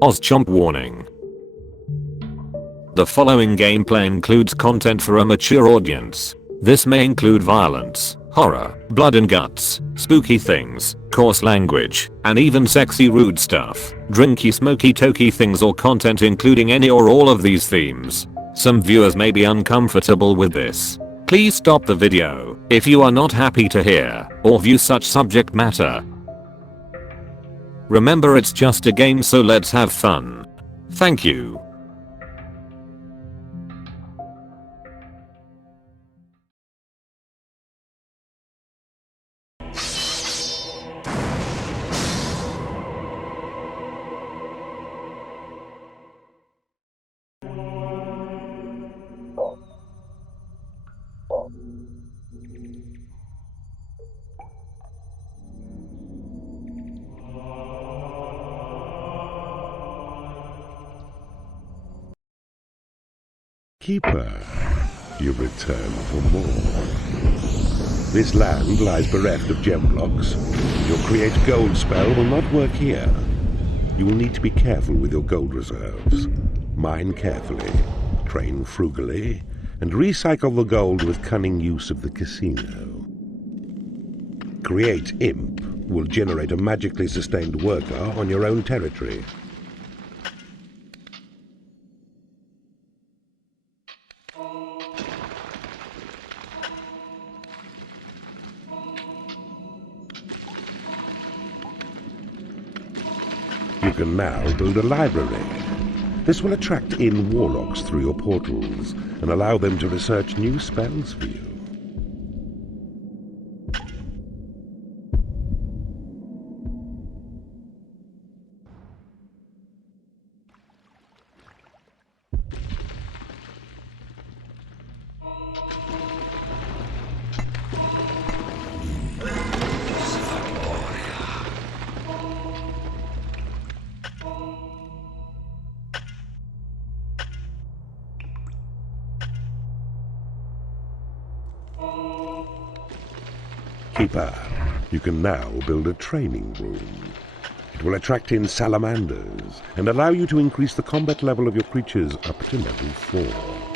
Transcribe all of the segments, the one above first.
OzChomp Warning. The following gameplay includes content for a mature audience. This may include violence, horror, blood and guts, spooky things, coarse language, and even sexy rude stuff, drinky smoky tokey things or content including any or all of these themes. Some viewers may be uncomfortable with this. Please stop the video if you are not happy to hear or view such subject matter. Remember, it's just a game, so let's have fun. Thank you. Keeper, you return for more. This land lies bereft of gem blocks. Your create gold spell will not work here. You will need to be careful with your gold reserves. Mine carefully, train frugally, and recycle the gold with cunning use of the casino. Create Imp will generate a magically sustained worker on your own territory. You can now build a library. This will attract in warlocks through your portals and allow them to research new spells for you. Keeper, you can now build a training room. It will attract in salamanders and allow you to increase the combat level of your creatures up to level 4.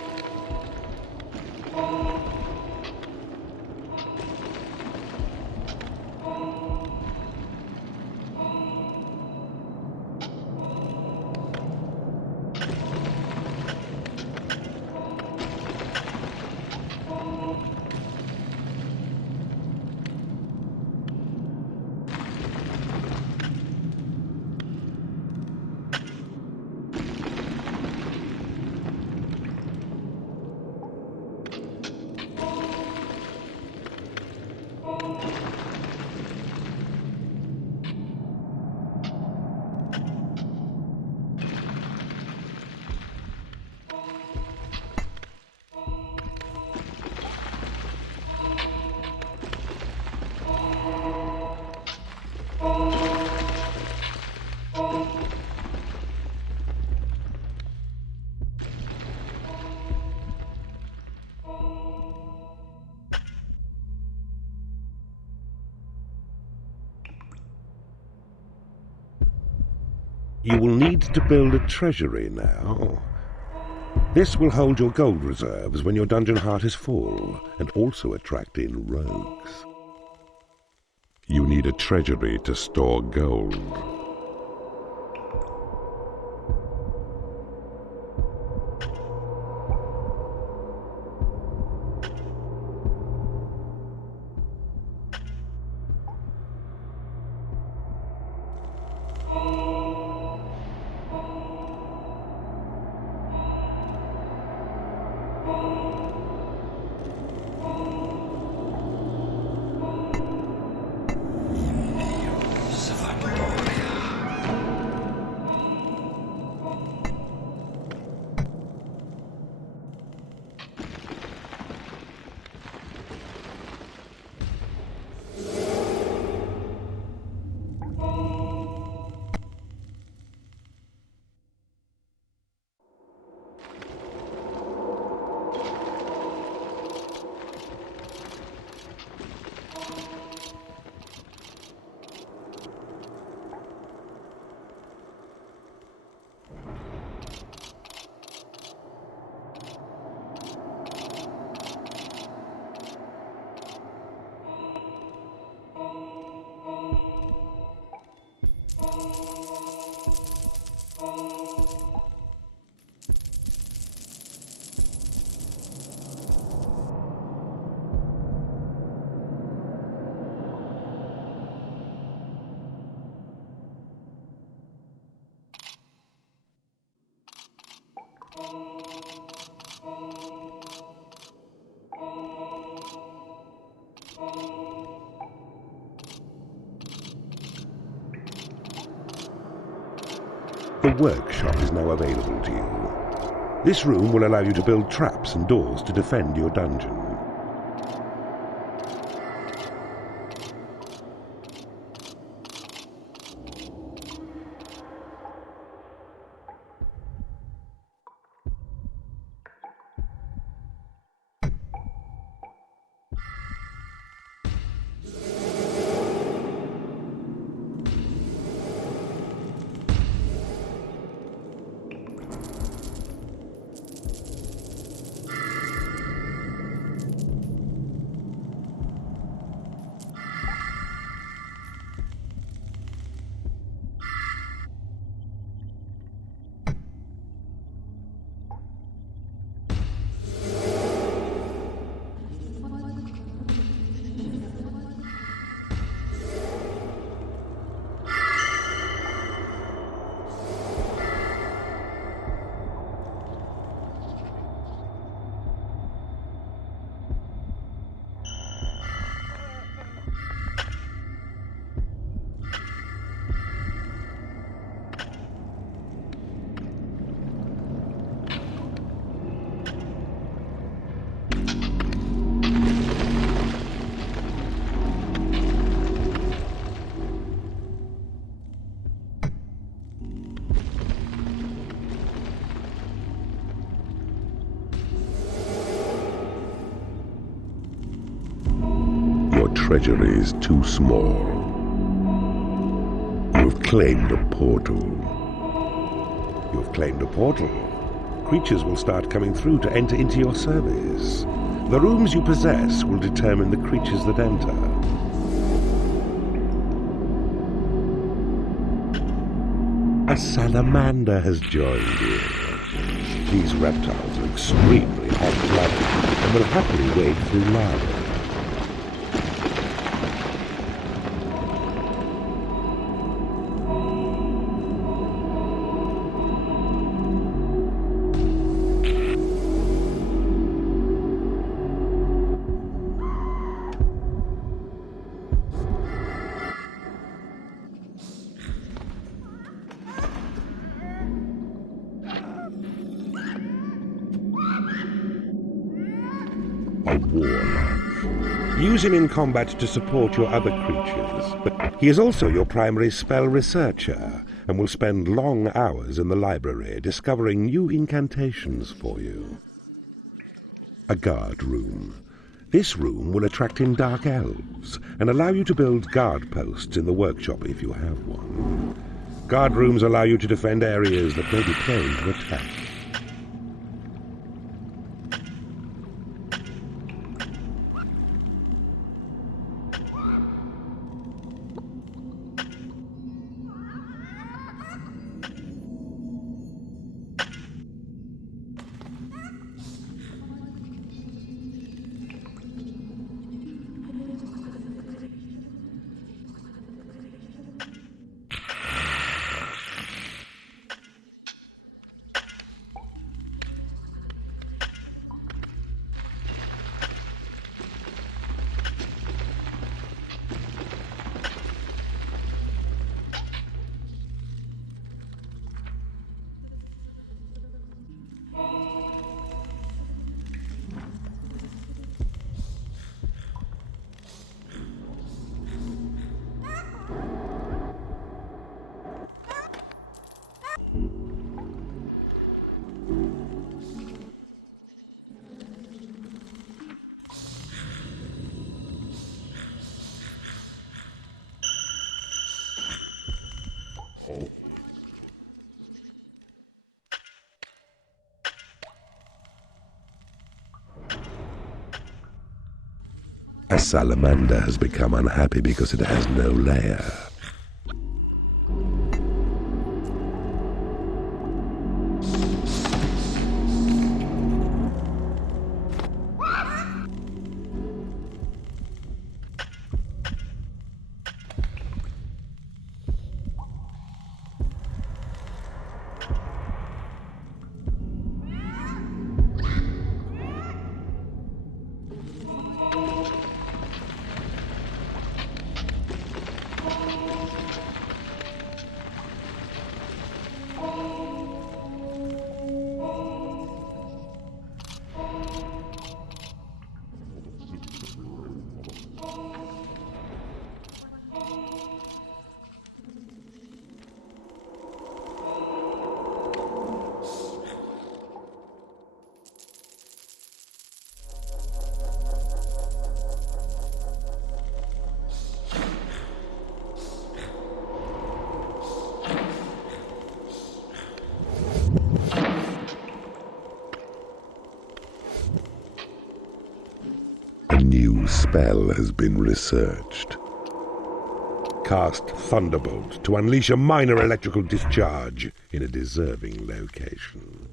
You will need to build a treasury now. This will hold your gold reserves when your dungeon heart is full, and also attract in rogues. You need a treasury to store gold. The workshop is now available to you. This room will allow you to build traps and doors to defend your dungeon. Treasury is too small. You've claimed a portal. You've claimed a portal. Creatures will start coming through to enter into your service. The rooms you possess will determine the creatures that enter. A salamander has joined you. These reptiles are extremely hot-blooded and will happily wade through lava. A warlock. Use him in combat to support your other creatures, but he is also your primary spell researcher, and will spend long hours in the library discovering new incantations for you. A guard room. This room will attract in dark elves, and allow you to build guard posts in the workshop if you have one. Guard rooms allow you to defend areas that may be prone to attack. A salamander has become unhappy because it has no lair. spell has been researched. Cast Thunderbolt to unleash a minor electrical discharge in a deserving location.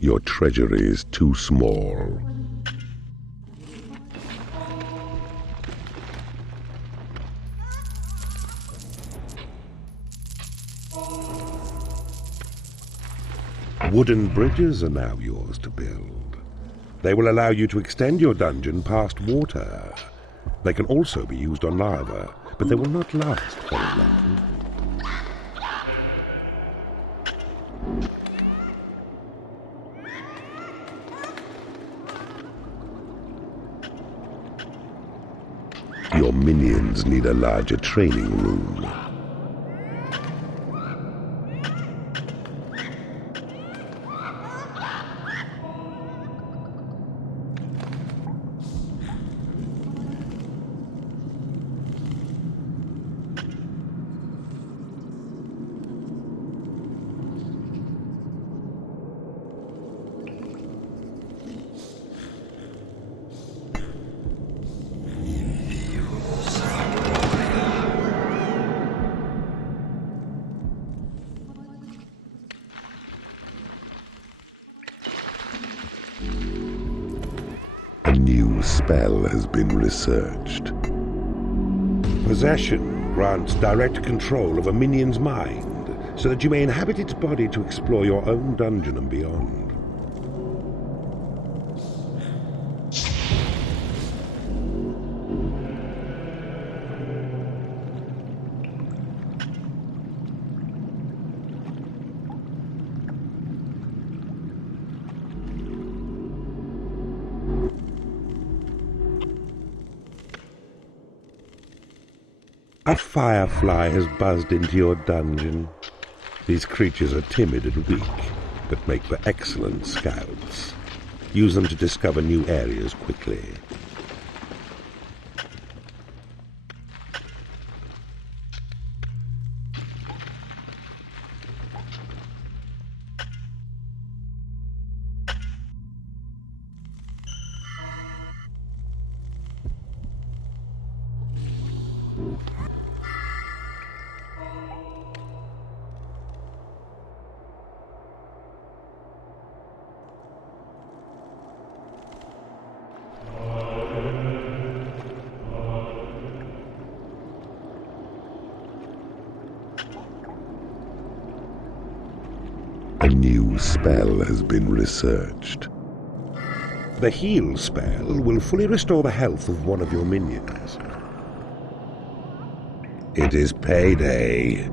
Your treasury is too small. Wooden bridges are now yours to build. They will allow you to extend your dungeon past water. They can also be used on lava, but they will not last very long. Your minions need a larger training room. A new spell has been researched. Possession grants direct control of a minion's mind, so that you may inhabit its body to explore your own dungeon and beyond. A firefly has buzzed into your dungeon. These creatures are timid and weak, but make for excellent scouts. Use them to discover new areas quickly. A new spell has been researched. The heal spell will fully restore the health of one of your minions. It is payday.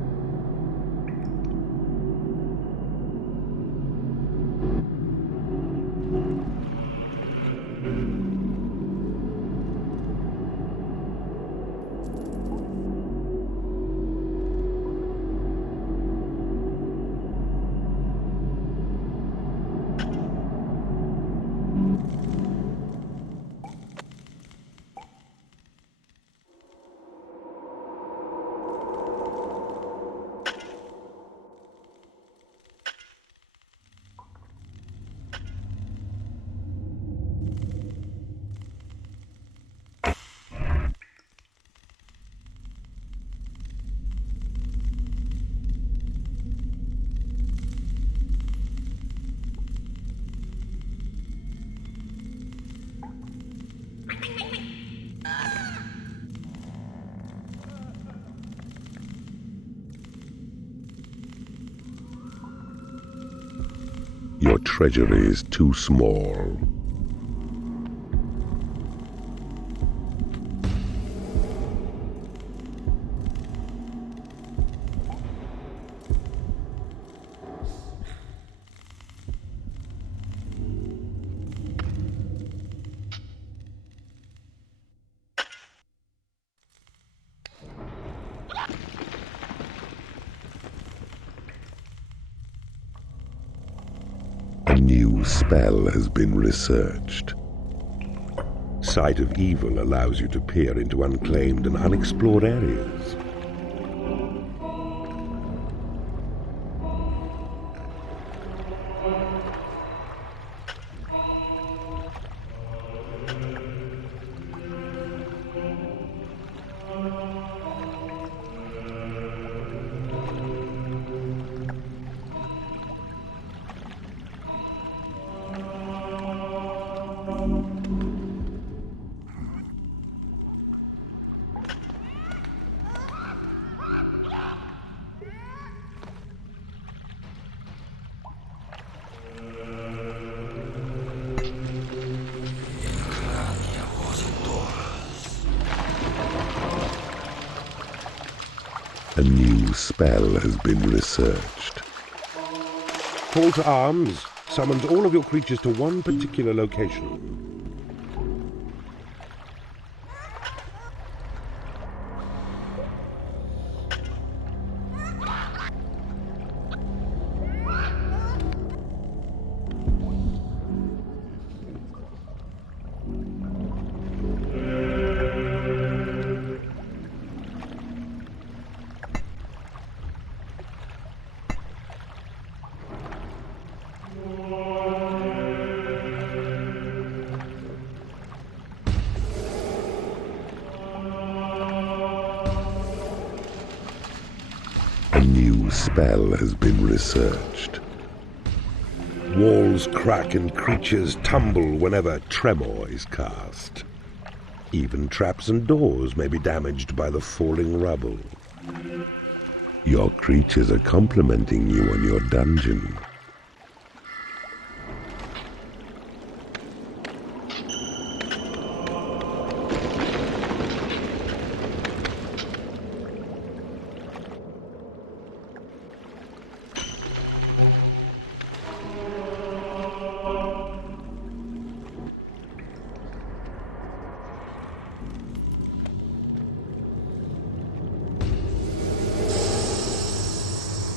Your treasury is too small. A new spell has been researched. Sight of Evil allows you to peer into unclaimed and unexplored areas. A new spell has been researched. Call to arms summons all of your creatures to one particular location. A new spell has been researched. Walls crack and creatures tumble whenever tremor is cast. Even traps and doors may be damaged by the falling rubble. Your creatures are complimenting you on your dungeon.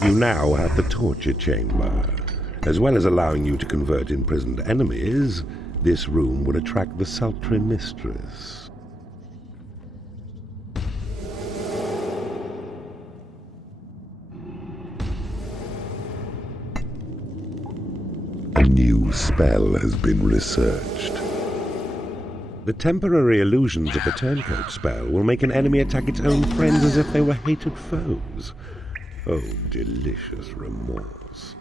You now have the torture chamber. As well as allowing you to convert imprisoned enemies, this room would attract the sultry mistress. A new spell has been researched. The temporary illusions of the turncoat spell will make an enemy attack its own friends as if they were hated foes. Oh, delicious remorse.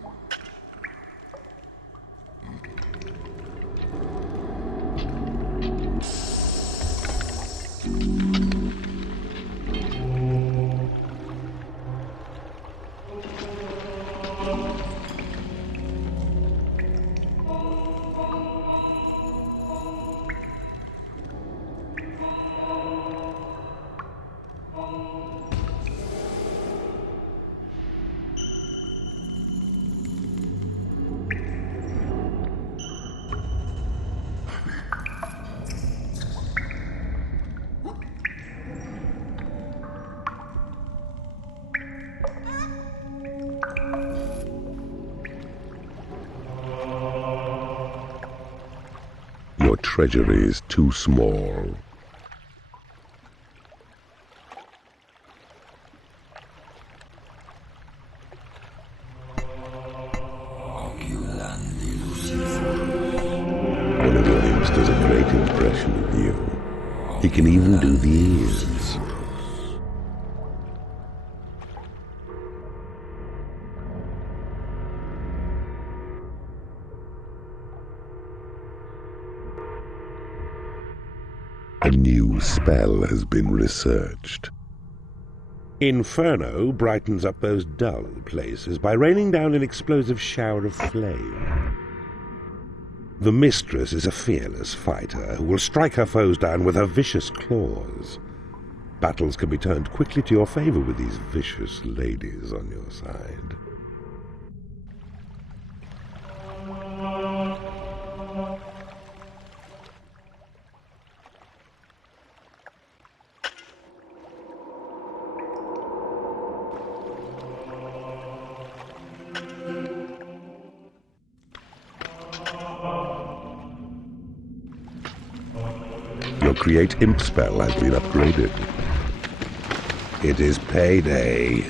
Your treasury is too small. One of your imps does a great impression of you. He can even do the ears. A new spell has been researched. Inferno brightens up those dull places by raining down an explosive shower of flame. The mistress is a fearless fighter who will strike her foes down with her vicious claws. Battles can be turned quickly to your favor with these vicious ladies on your side. Your Create Imp spell has been upgraded. It is payday.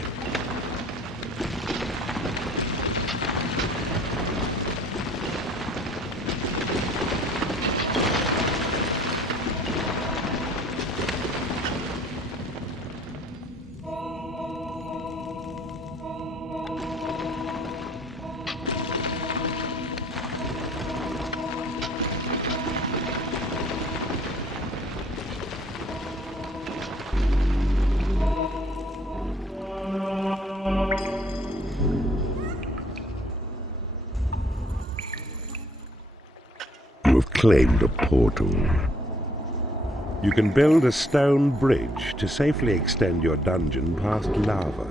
You have claimed a portal. You can build a stone bridge to safely extend your dungeon past lava.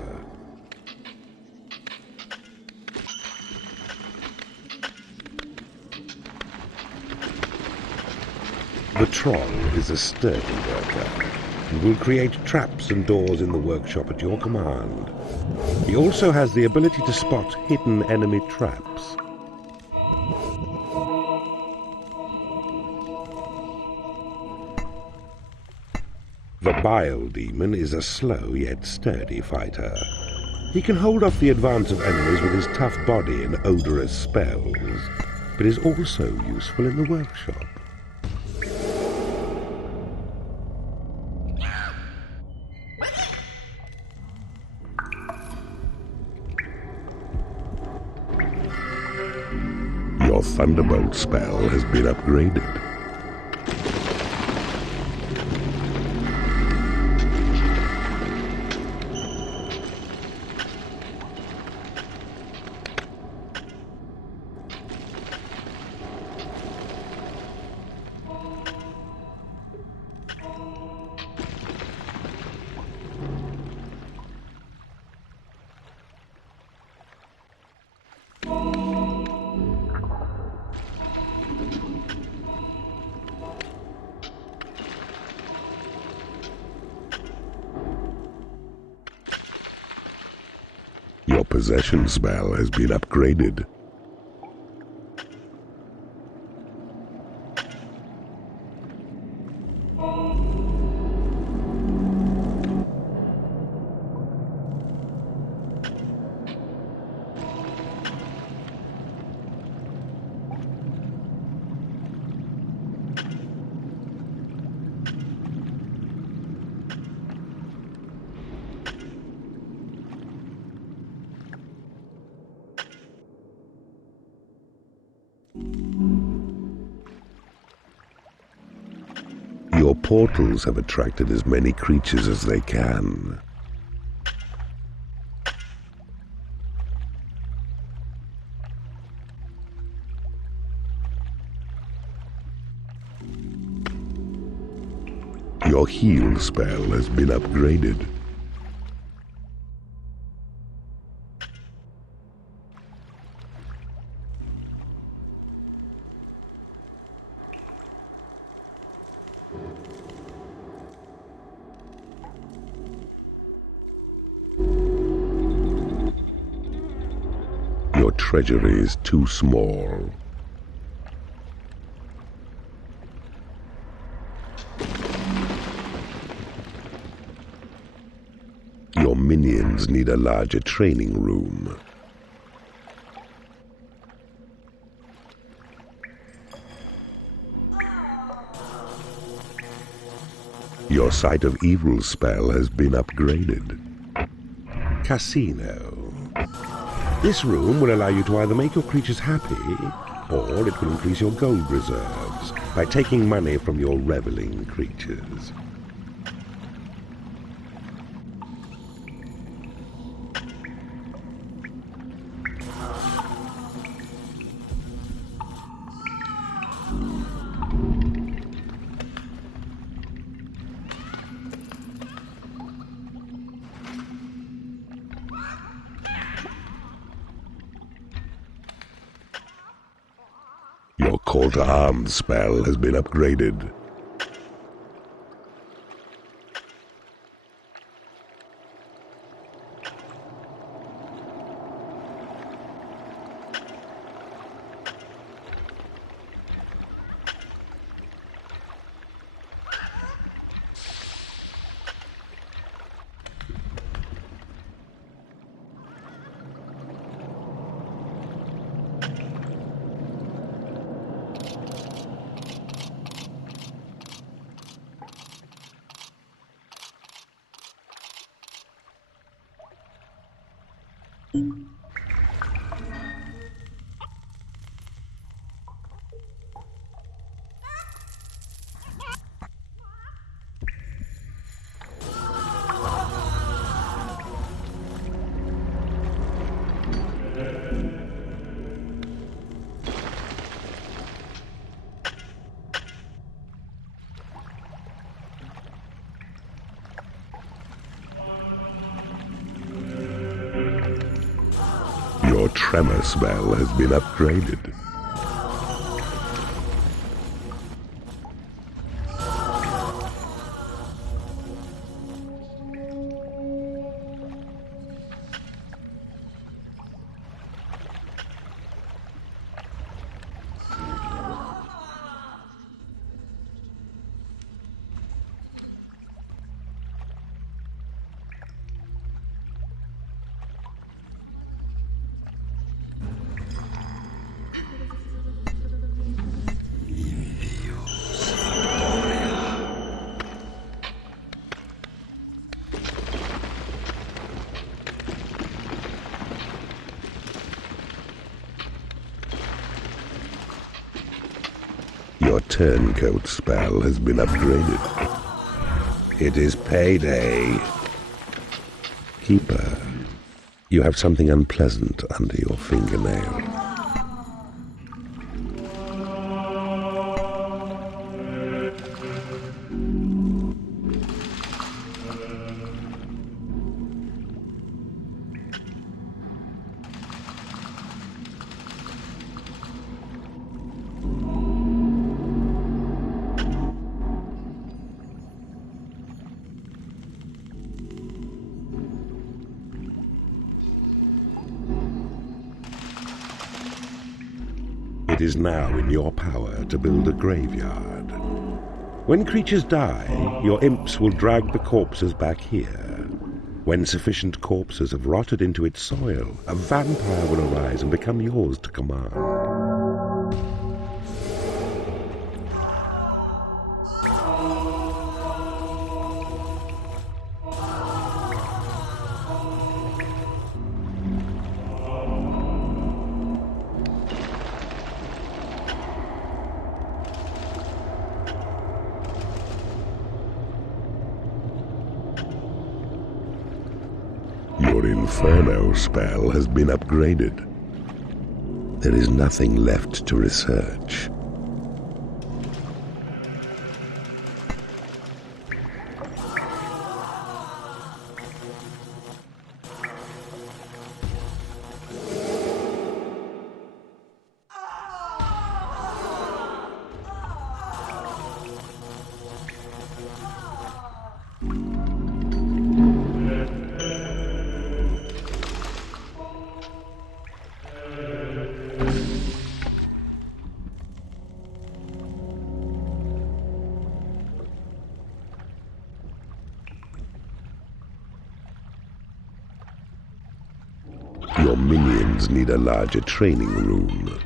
The troll is a sturdy worker and will create traps and doors in the workshop at your command. He also has the ability to spot hidden enemy traps. The Bile Demon is a slow yet sturdy fighter. He can hold off the advance of enemies with his tough body and odorous spells, but is also useful in the workshop. Your Thunderbolt spell has been upgraded. Your Possession spell has been upgraded. Your portals have attracted as many creatures as they can. Your Heal spell has been upgraded. Your treasury is too small. Your minions need a larger training room. Your Sight of Evil spell has been upgraded. Casino. This room will allow you to either make your creatures happy, or it will increase your gold reserves by taking money from your reveling creatures. Your Call to Arms spell has been upgraded. Your tremor spell has been upgraded. Your turncoat spell has been upgraded. It is payday. Keeper, you have something unpleasant under your fingernail. It is now in your power to build a graveyard. When creatures die, your imps will drag the corpses back here. When sufficient corpses have rotted into its soil, a vampire will arise and become yours to command. Your Inferno spell has been upgraded. There is nothing left to research. Your minions need a larger training room.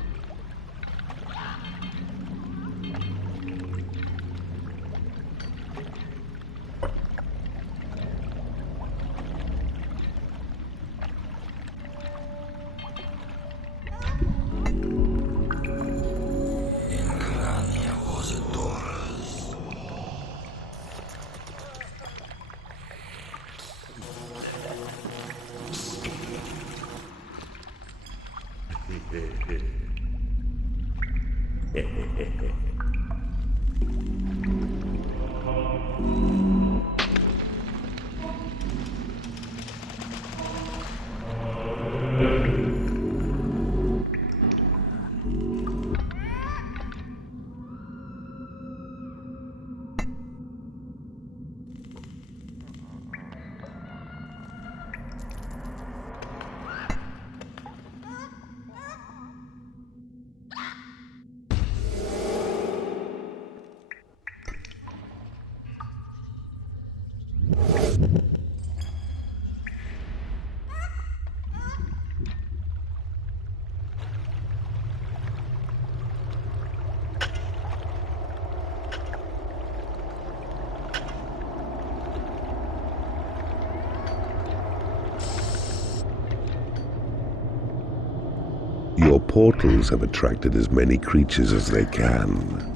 Your portals have attracted as many creatures as they can.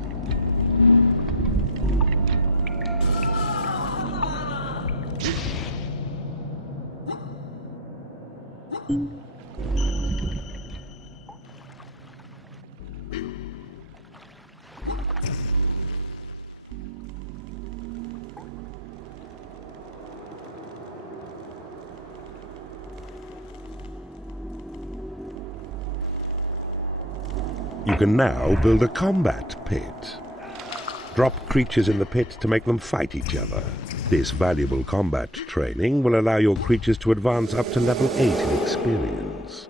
You can now build a combat pit. Drop creatures in the pit to make them fight each other. This valuable combat training will allow your creatures to advance up to level 8 in experience.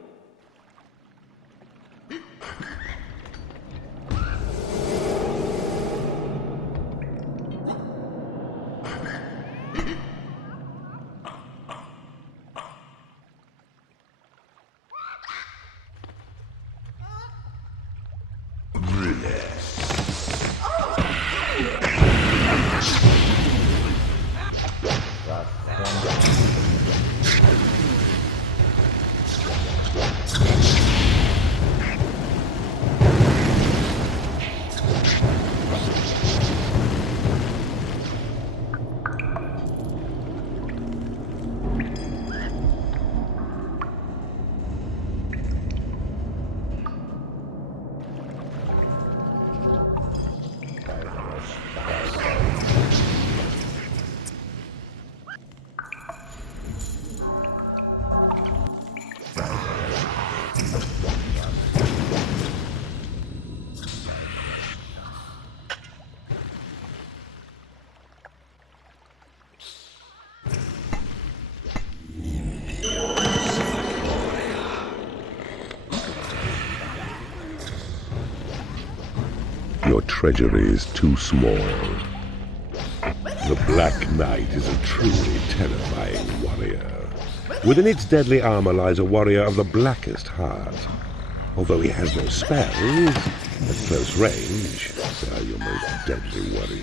Your treasury is too small. The Black Knight is a truly terrifying warrior. Within its deadly armor lies a warrior of the blackest heart. Although he has no spells, at close range, they are your most deadly warriors.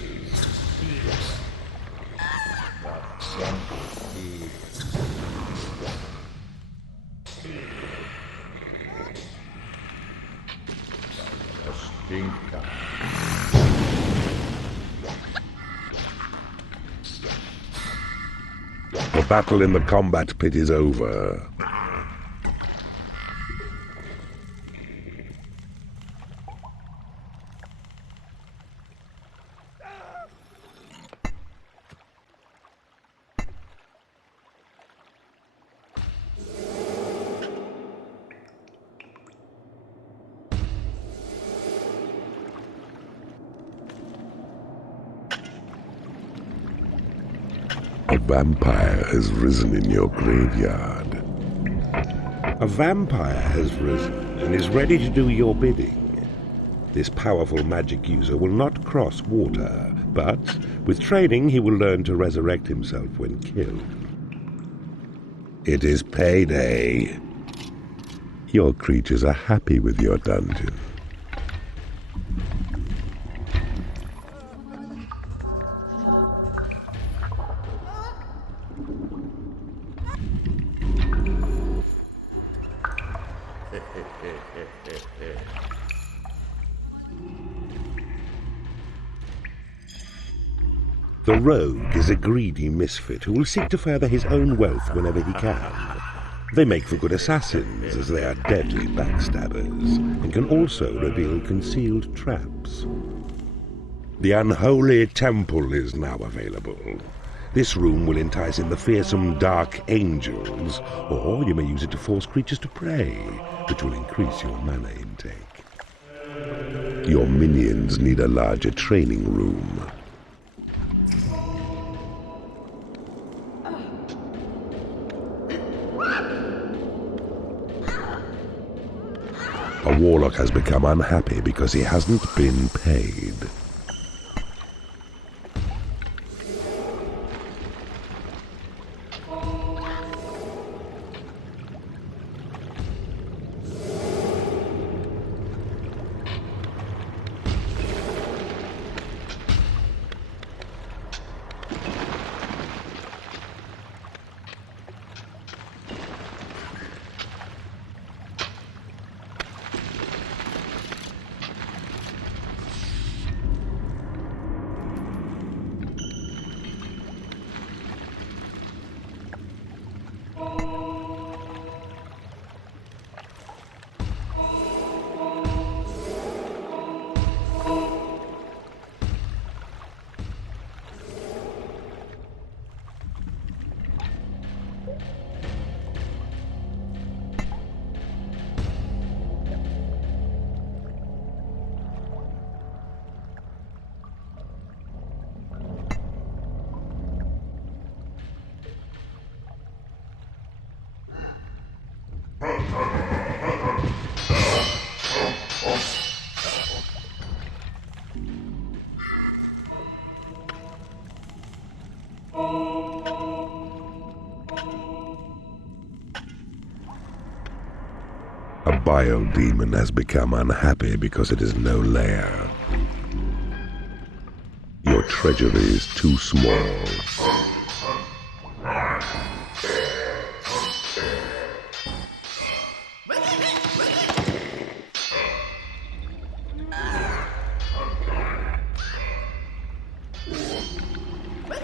The battle in the combat pit is over. A vampire has risen in your graveyard. A vampire has risen and is ready to do your bidding. This powerful magic user will not cross water, but with training he will learn to resurrect himself when killed. It is payday. Your creatures are happy with your dungeon. The rogue is a greedy misfit who will seek to further his own wealth whenever he can. They make for good assassins, as they are deadly backstabbers, and can also reveal concealed traps. The Unholy Temple is now available. This room will entice in the fearsome Dark Angels, or you may use it to force creatures to pray, which will increase your mana intake. Your minions need a larger training room. A warlock has become unhappy because he hasn't been paid. bile demon has become unhappy because it is no lair. Your treasury is too small.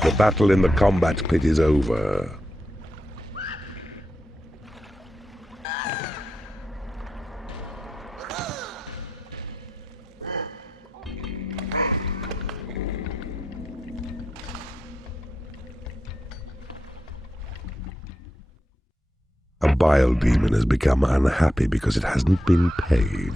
The battle in the combat pit is over. A bile demon has become unhappy because it hasn't been paid.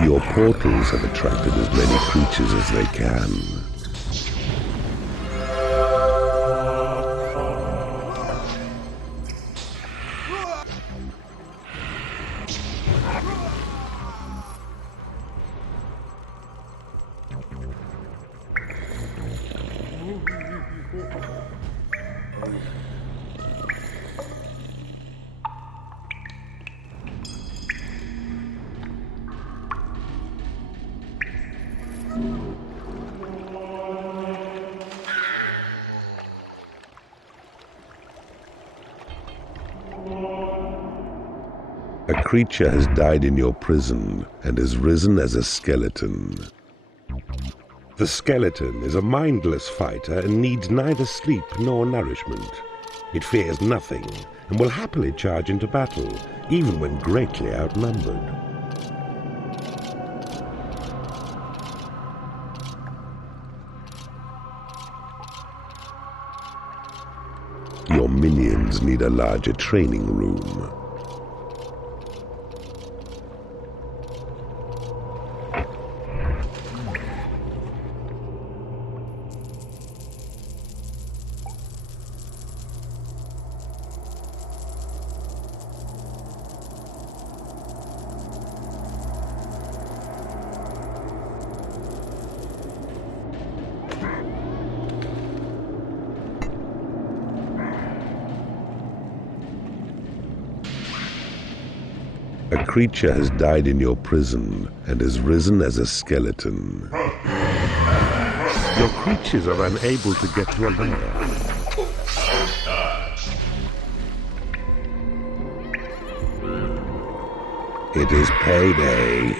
Your portals have attracted as many creatures as they can. A creature has died in your prison and has risen as a skeleton. The skeleton is a mindless fighter and needs neither sleep nor nourishment. It fears nothing and will happily charge into battle, even when greatly outnumbered. Your minions need a larger training room. A creature has died in your prison and has risen as a skeleton. Your creatures are unable to get to a lair. It is payday.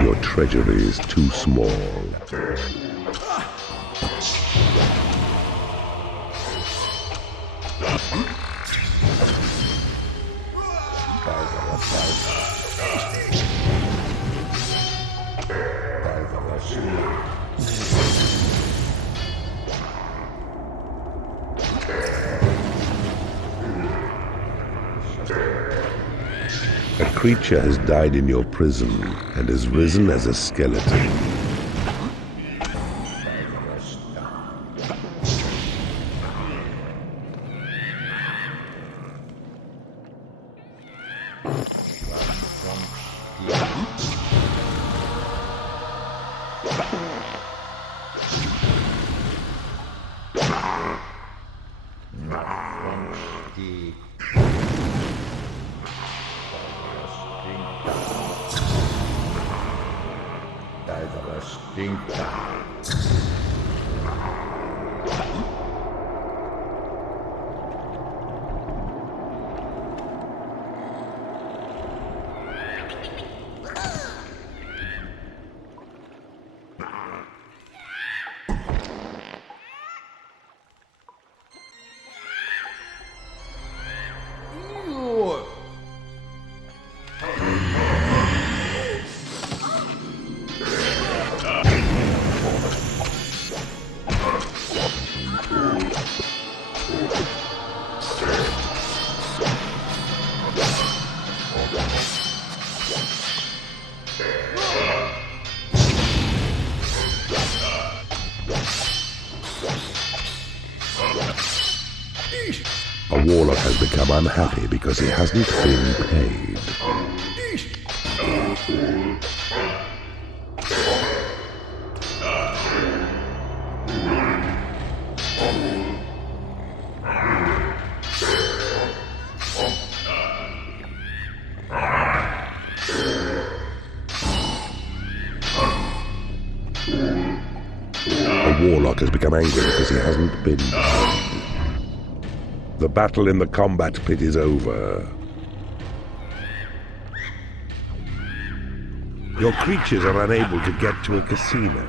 Your treasury is too small. A creature has died in your prison and has risen as a skeleton. A warlock has become unhappy because he hasn't been paid. A warlock has become angry because he hasn't been paid. The battle in the combat pit is over. Your creatures are unable to get to a casino.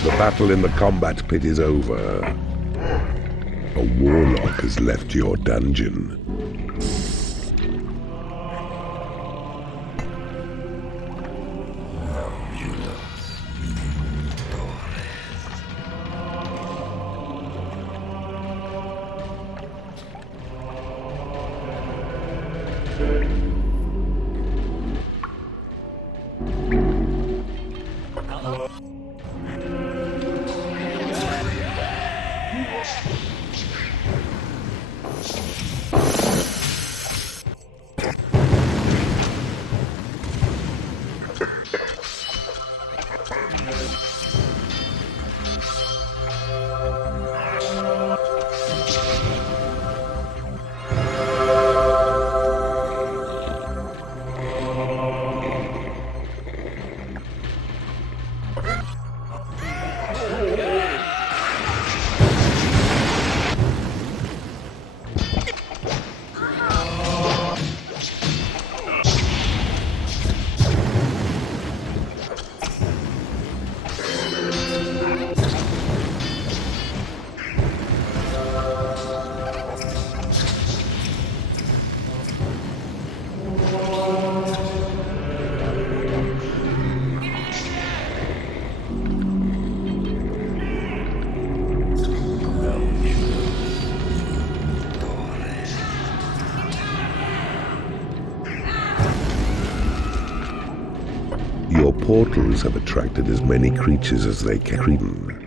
The battle in the combat pit is over. A warlock has left your dungeon. Your portals have attracted as many creatures as they can.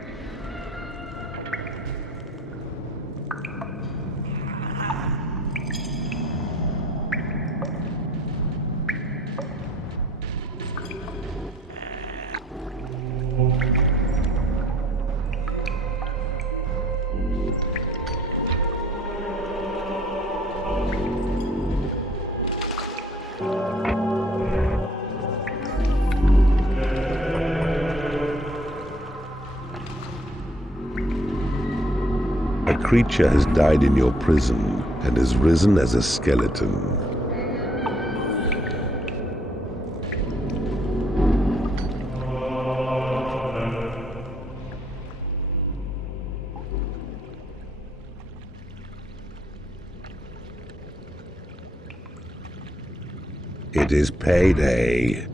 A creature has died in your prison and has risen as a skeleton. It is payday.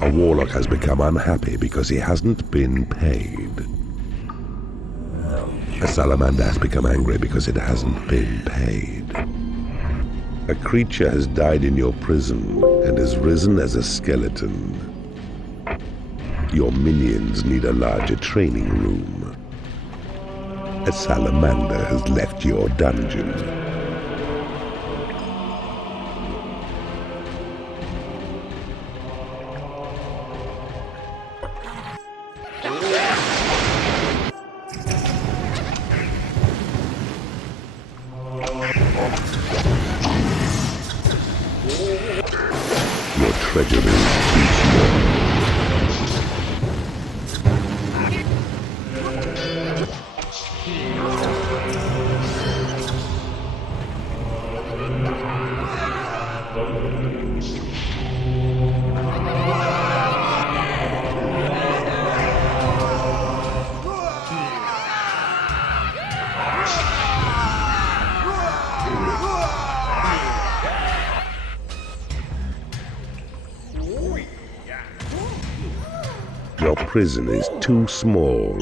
A warlock has become unhappy because he hasn't been paid. A salamander has become angry because it hasn't been paid. A creature has died in your prison and has risen as a skeleton. Your minions need a larger training room. A salamander has left your dungeon. Your treasure is too small. Your prison is too small.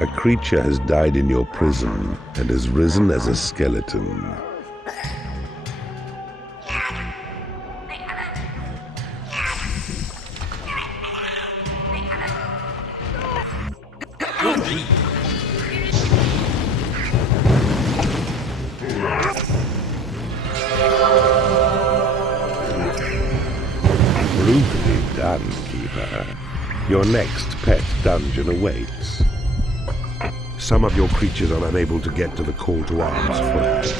A creature has died in your prison and has risen as a skeleton. Brutally done, Keeper. Your next pet dungeon awaits. Some of your creatures are unable to get to the call to arms first.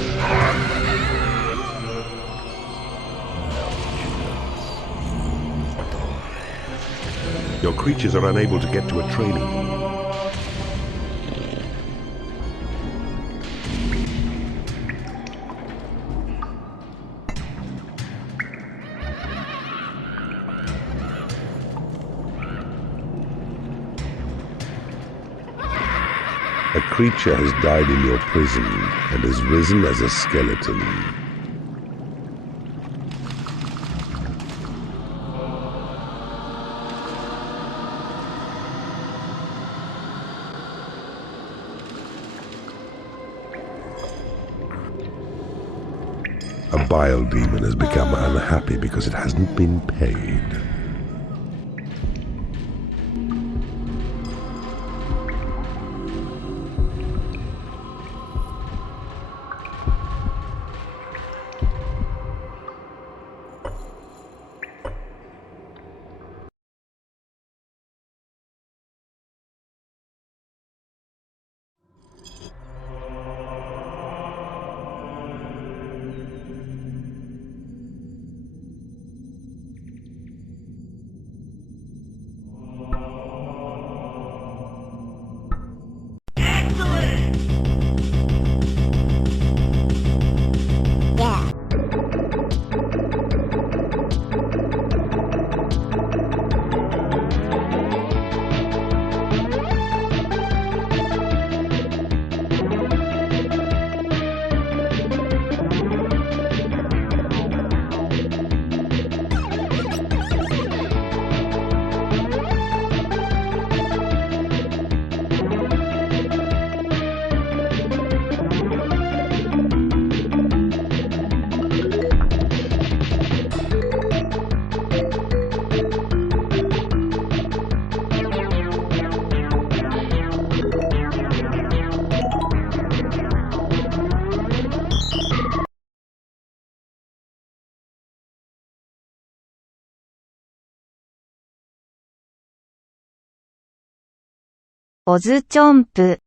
Your creatures are unable to get to a training room. A creature has died in your prison and has risen as a skeleton. A bile demon has become unhappy because it hasn't been paid. OzChomp